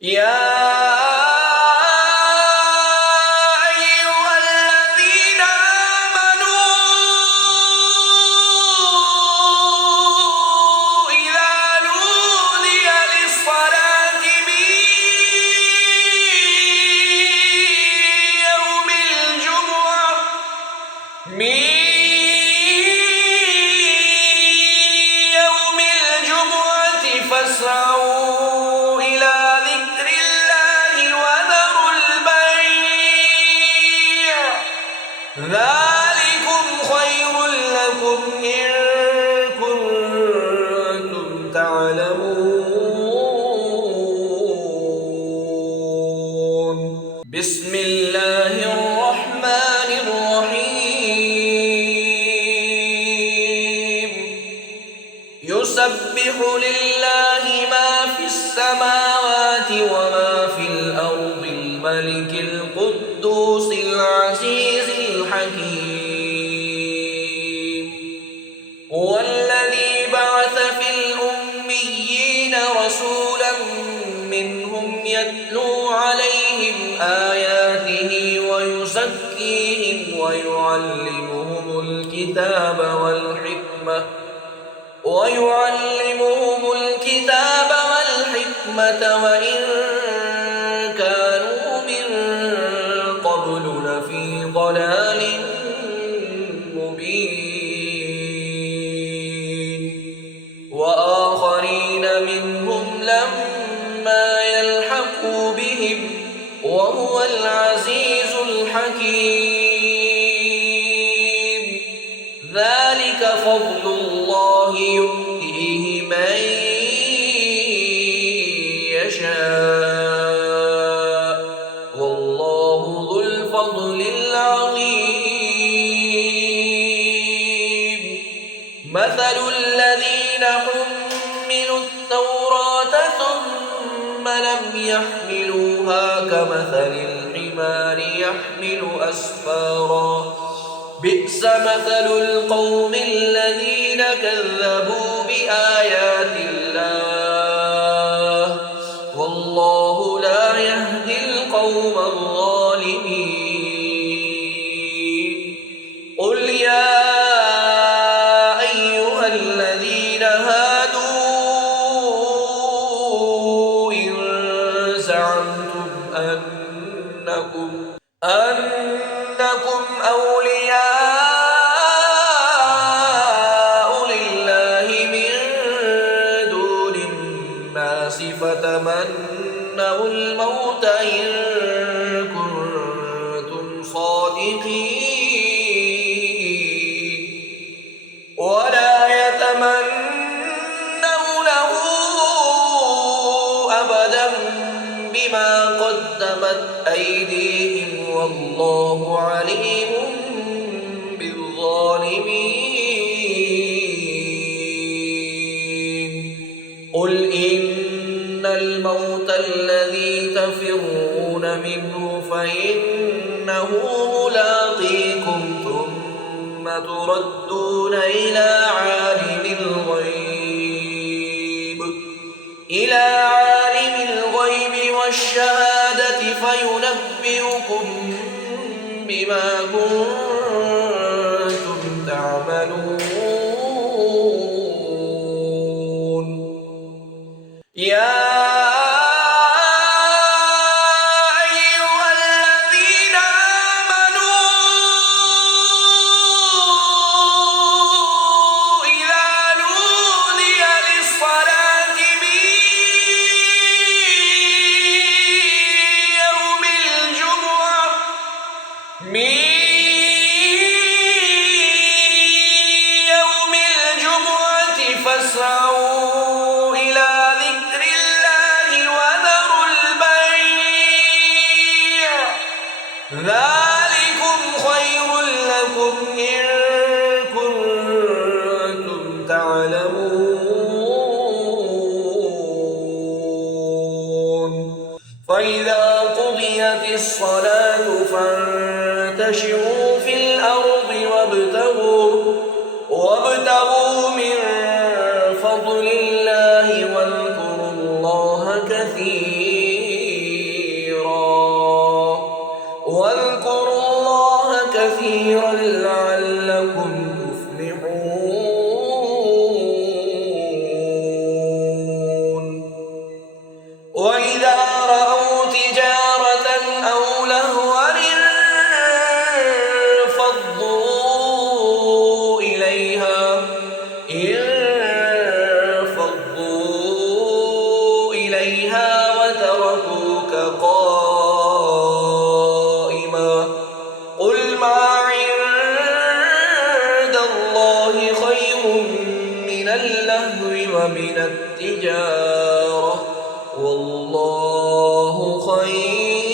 يا أيها الذين آمنوا إذا نودي للصلاة من يوم الجمعة فاسعوا إلى ذكر الله وذروا البيع ذلكم خير لكم إن كنتم تعلمون. بسم الله الرحمن الرحيم. يسبح لله ما في السماوات وما في الأرض الملك القدوس العزيز الحكيم. هو الذي بعث في الأميين رسولا منهم يتلو عليهم آياته ويزكيهم ويعلمهم الكتاب والحكمة وإن كانوا من قبل لفي ضلال مبين. وآخرين منهم لما يلحقوا بهم وهو العزيز الحكيم. ذلك فضل الله يؤتيه من يشاء والله ذو الفضل العظيم. مثل الذين حملوا التوراة ثم لم يحملوها كمثل الحمار يحمل أسفارا بئس مثل القوم الذين كذبوا بآيات الله والله لا يهدي القوم الظالمين. قل يا أيها الذين هادوا إن زعمتم أنكم أولياء لله من دون الناس فتمنوا الموت إن كنتم صادقين ولا يتمنونه أبدا بما قدمت أيديهم والله عليم بالظالمين. قل إن الموت الذي تفرون منه فإنه ملاقيكم ثم تردون إلى عالم الغيب والشهادة فينبئكم بما كنتم تعملون. يا أيها الذين آمنوا إذا نودي للصلاة من يوم الجمعة فاسعوا إلى ذكر الله وذروا البيع ذلكم خير لكم إن كنتم تعلمون. فإذا قضيت الصلاة فانتشروا في الأرض وابتغوا من فضل الله واذكروا الله كثيرا إليها وتركوك قائما قل ما عند الله خير من اللهو ومن التجارة والله خير